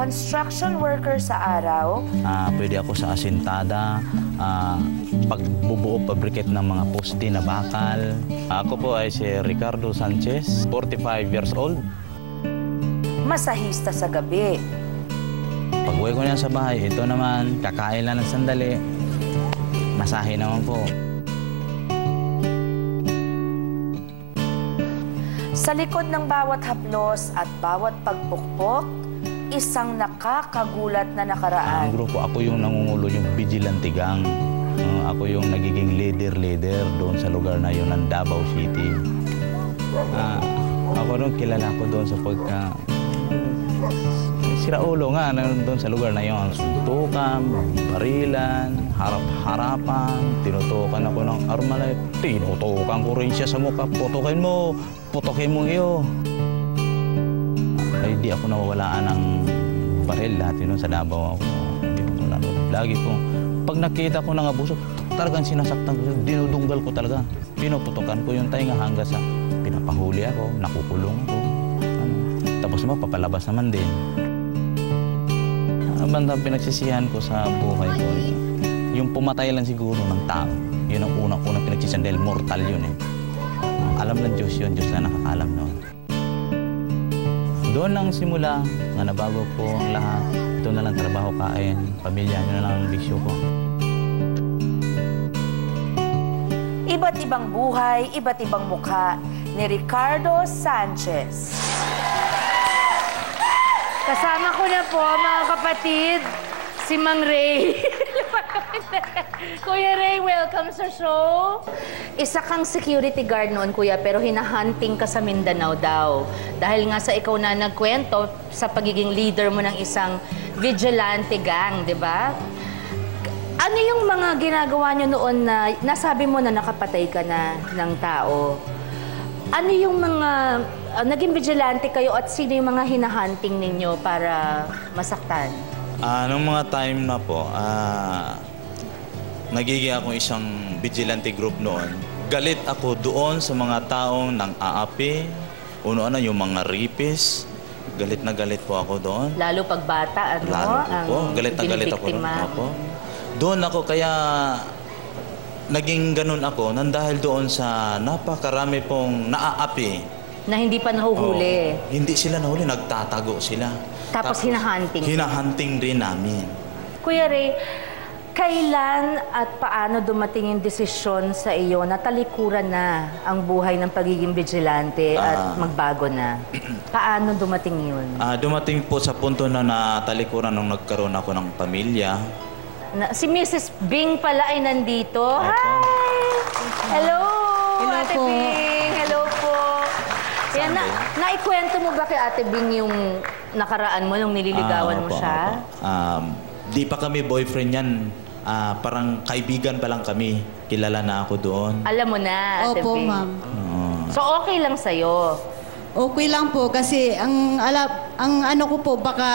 construction worker sa araw. Pwede ako sa asintada, pagbubuo, pabricate ng mga poste na bakal. Ako po ay si Ricardo Sanchez, 45 years old. Masahista sa gabi. Pag-uwi ko niyan sa bahay, ito naman, kakain lang ng sandali. Masahe naman po. Sa likod ng bawat haplos at bawat pagpukpok, isang nakakagulat na nakaraan. Ang grupo, ako yung nangungulo, yung vigilante gang. Ako yung nagiging leader doon sa lugar na yun ng Davao City. Ako rin kilala ko doon sa siraulo nga doon sa lugar na yun. Suntukan, barilan, harap-harapan, tinutukan ako ng armalay. Tinutukan ko rin siya sa mukha. Putukin mo iyo. Ay, di ako nawawalaan ng baril dati noon sa Davao ako. Lagi ko, pag nakita ko ng abuso, talagang sinasaktan ko, dinudunggal ko talaga. Pinuputukan ko yung tainga hanggang sa pinapahuli ako, nakukulong ako. Tapos papalabas naman din. Ang bandang pinagsisihan ko sa buhay ko, yung pumatay lang siguro ng tao. Yun ang unang pinagsisihan dahil mortal yun eh. Alam ng Diyos yun, Diyos na nakakalam noon. Doon lang simula, nga nabago ko ang lahat. Ito na lang trabaho, kain, pamilya, yun na lang ang bisyo ko. Iba't ibang buhay, iba't ibang mukha ni Ricardo Sanchez. Kasama ko na po, mga kapatid, si Mang Ray. Kuya Ray, welcome sa show. Isa kang security guard noon, kuya, pero hinahunting ka sa Mindanao daw. Dahil nga sa ikaw na nagkwento sa pagiging leader mo ng isang vigilante gang, di ba? Ano yung mga ginagawa nyo noon na nasabi mo na nakapatay ka na ng tao? Ano yung mga naging vigilante kayo at sino yung mga hinahunting ninyo para masaktan? Nung mga time na po, nagiging ako isang vigilante group noon. Galit ako doon sa mga taong nang aapi, yung mga ripis. Galit na galit po ako doon. Lalo pag bata, ano? Lalo po. Galit na galit ako doon. Doon ako, kaya naging ganun ako nang dahil doon sa napakarami pong naaapi. Na hindi pa nahuhuli. Hindi sila nahuli, nagtatago sila. Tapos hinahunting. Hinahunting din namin. Kuya Ray, kailan at paano dumating yung desisyon sa iyo na talikuran na ang buhay ng pagiging vigilante at magbago na? Paano dumating yun? Dumating po sa punto na natalikuran nung nagkaroon ako ng pamilya. Si Mrs. Bing pala ay nandito. Hi! Hello, Ate po. Bing! Hello po. Yan, naikwento mo ba kay Ate Bing yung nakaraan mo nung nililigawan mo siya? Di pa kami boyfriend yan. Parang kaibigan pa lang kami. Kilala na ako doon. Alam mo na, Ate Opo, Bing. ma'am. So, okay lang sa'yo? Okay lang po kasi ang ano ko po baka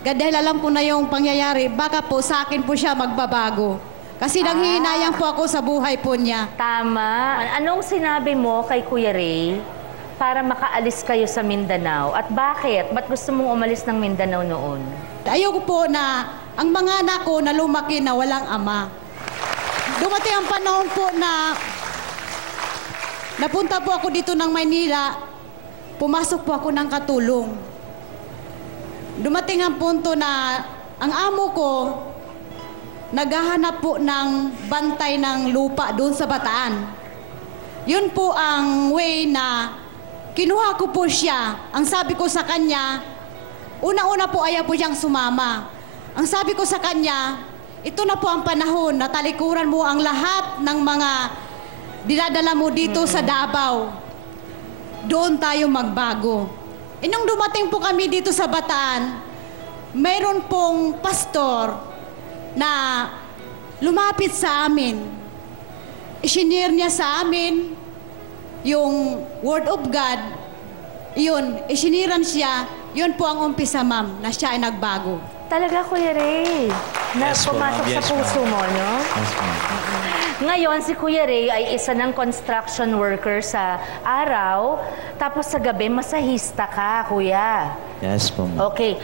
dahil alam ko na yung pangyayari, baka po sa akin po siya magbabago. Kasi nanghihinayang po ako sa buhay po niya. Tama. Anong sinabi mo kay Kuya Ray para makaalis kayo sa Mindanao? At bakit? Ba't gusto mong umalis ng Mindanao noon? Ayoko po na ang mga anak ko na lumaki na walang ama. Dumating ang panahon po na napunta po ako dito ng Maynila, pumasok po ako ng katulong. Dumating ang punto na ang amo ko naghahanap po ng bantay ng lupa doon sa Bataan. Yun po ang way na kinuha ko po siya. Ang sabi ko sa kanya, una-una po ayaw po siyang sumama. Ang sabi ko sa kanya, ito na po ang panahon na talikuran mo ang lahat ng mga dinadala mo dito sa Davao. Doon tayo magbago. Nung dumating po kami dito sa Bataan, mayroon pong pastor na lumapit sa amin. Isinare niya sa amin yung Word of God. Yun, isiniran siya. Yun po ang umpisa, ma'am, na siya ay nagbago. Talaga, Kuya Ray. na Yes po, pumasok ma'am. sa Yes, puso ma'am. mo, no? Yes, ma'am. Ngayon, si Kuya Ray ay isa ng construction worker sa araw, tapos sa gabi, masahista ka, Kuya. Yes po, ma'am. Okay.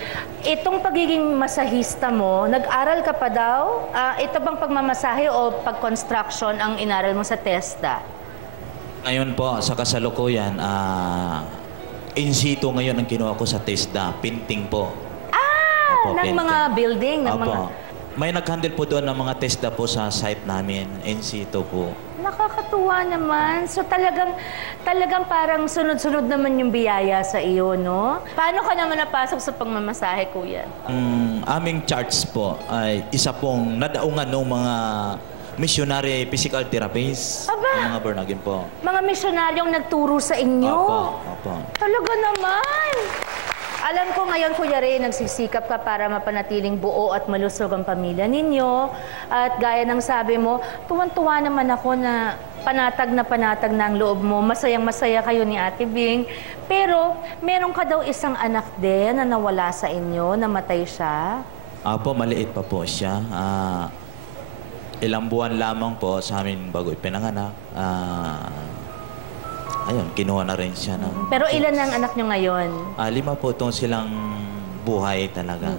Itong pagiging masahista mo, nag-aral ka pa daw? Ito bang pagmamasahe o pag-construction ang inaral mo sa TESDA? Ngayon po, sa kasalukuyan, in situ ngayon ang kinuha ko sa TESDA. Painting po. Opo, Ng painting. mga building, ng Opo. mga... May nag-handle po doon ng mga TESDA po sa site namin. In situ po. Nakakatuwa naman. So talagang parang sunod-sunod naman yung biyaya sa iyo, no? Paano ka naman napasok sa pagmamasahe, Kuya? Aming charts po ay isa pong nadaungan ng mga missionary physical therapists. Aba! Ng mga born again po. Mga misyonaryong nagturo sa inyo? Opo. Talaga naman! Alam ko ngayon, Kuya Ray, nagsisikap ka para mapanatiling buo at malusog ang pamilya ninyo. At gaya ng sabi mo, tuwan-tuwa naman ako na panatag na ang loob mo. Masayang-masaya kayo ni Ate Bing. Pero meron ka daw isang anak din na nawala sa inyo, namatay siya. Apo, maliit pa po siya. Ilang buwan lamang po sa amin bago ipinanganak. Ayun, kinuha na rin siya ng... Pero ilan ang anak nyo ngayon? 5 po itong silang buhay talaga.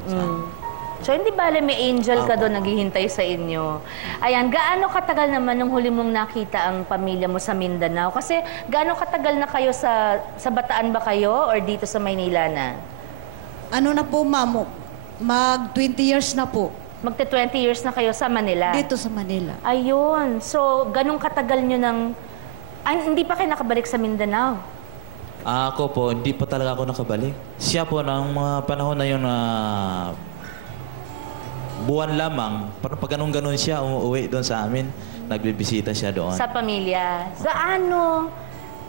So, hindi bale may angel ka Opo. doon naghihintay sa inyo. Ayan, gaano katagal naman nung huli mong nakita ang pamilya mo sa Mindanao? Kasi gaano katagal na kayo sa Bataan ba kayo or dito sa Maynila na? Ano na po, ma'am? Mag 20 years na po. Magte 20 years na kayo sa Manila? Dito sa Manila. Ayun. So, ganong katagal nyo nang... hindi pa kayo nakabalik sa Mindanao? Ako po, hindi pa talaga ako nakabalik. Siya po, ng mga panahon na yun na buwan lamang, parang pag ganun-ganun siya, umuwi doon sa amin. Nagbibisita siya doon. Sa pamilya. Gaano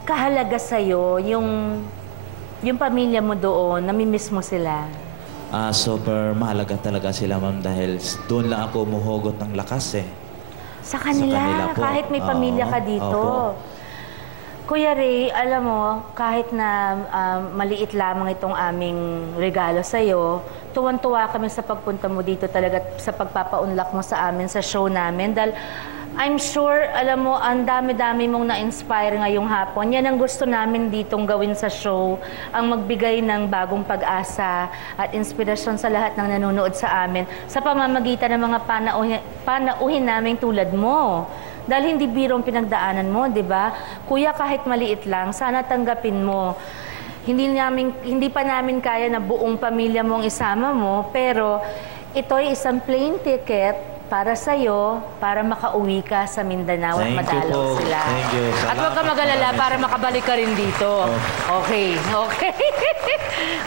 kahalaga sa'yo yung pamilya mo doon, namimiss mo sila? Super mahalaga talaga sila, ma'am, dahil doon lang ako umuhugot ng lakas eh. Sa kanila, po. kahit may pamilya ka dito. Opo. Kuya Ray, alam mo, kahit na maliit lamang itong aming regalo sa'yo, tuwan-tuwa kami sa pagpunta mo dito talaga sa pagpapaunlak mo sa amin, sa show namin. Dahil I'm sure, alam mo, ang dami-dami mong na-inspire ngayong hapon. Yan ang gusto namin ditong gawin sa show, ang magbigay ng bagong pag-asa at inspirasyon sa lahat ng nanonood sa amin sa pamamagitan ng mga panauhin namin tulad mo. Dahil hindi biro ang pinagdaanan mo, di ba? Kuya, kahit maliit lang, sana tanggapin mo. Hindi pa namin kaya na buong pamilya mo ang isama mo, pero ito ay isang plane ticket para sa'yo, para makauwi ka sa Mindanao at Thank you madalaw po. sila. Thank you. At huwag ka mag-alala para makabalik ka rin dito. Okay.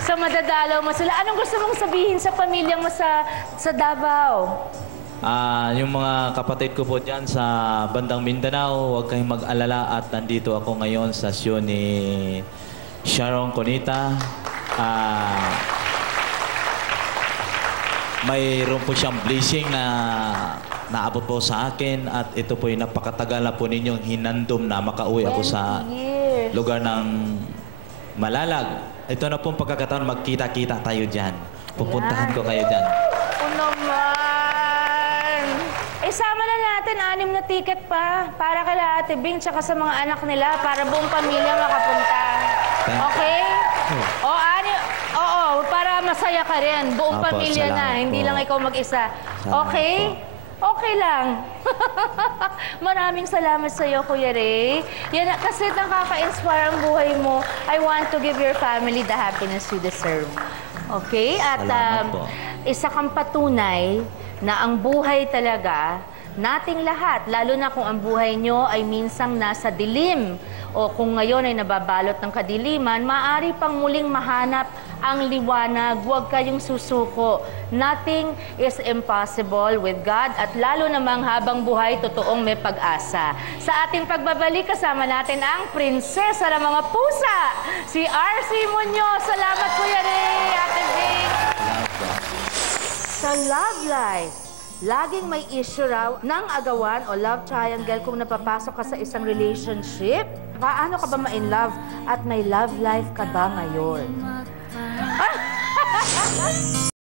So madadalaw mo sila. Anong gusto mong sabihin sa pamilya mo sa Davao? Yung mga kapatid ko po dyan sa bandang Mindanao, huwag kayong mag-alala at nandito ako ngayon sa show ni Sharon Conita. Mayroon po siyang blessing na naabot po sa akin at ito po yung napakatagal na po ninyong hinandom na makauwi ako sa 20 years. lugar ng Malalag. Ito na pong pagkakataon, magkita-kita tayo dyan. Pupuntahan ko kayo dyan. Oo naman. Isama na natin 6 na ticket pa para kay Ate Bing tsaka sa mga anak nila para buong pamilya makapunta. Okay? Oo, para masaya ka rin. Buong Opo, pamilya na, salamat hindi po. lang ikaw mag-isa. Salamat Okay? po. Okay lang. Maraming salamat sa iyo, Kuya Ray. Yan, kasi nakaka-inspire ang buhay mo. I want to give your family the happiness you deserve. Okay? At Salamat po. isa kang patunay na ang buhay talaga, nating lahat, lalo na kung ang buhay nyo ay minsang nasa dilim o kung ngayon ay nababalot ng kadiliman, maaari pang muling mahanap ang liwanag. Huwag kayong susuko. Nothing is impossible with God at lalo namang habang buhay, totoong may pag-asa. Sa ating pagbabalik, kasama natin ang prinsesa ng mga pusa, si R.C. Muñoz. Salamat, Kuya Ray, Ate Bing. Sa love life, laging may issue raw ng agawan o love triangle kung napapasok ka sa isang relationship. Paano ka ba ma-in love at may love life ka ba ngayon?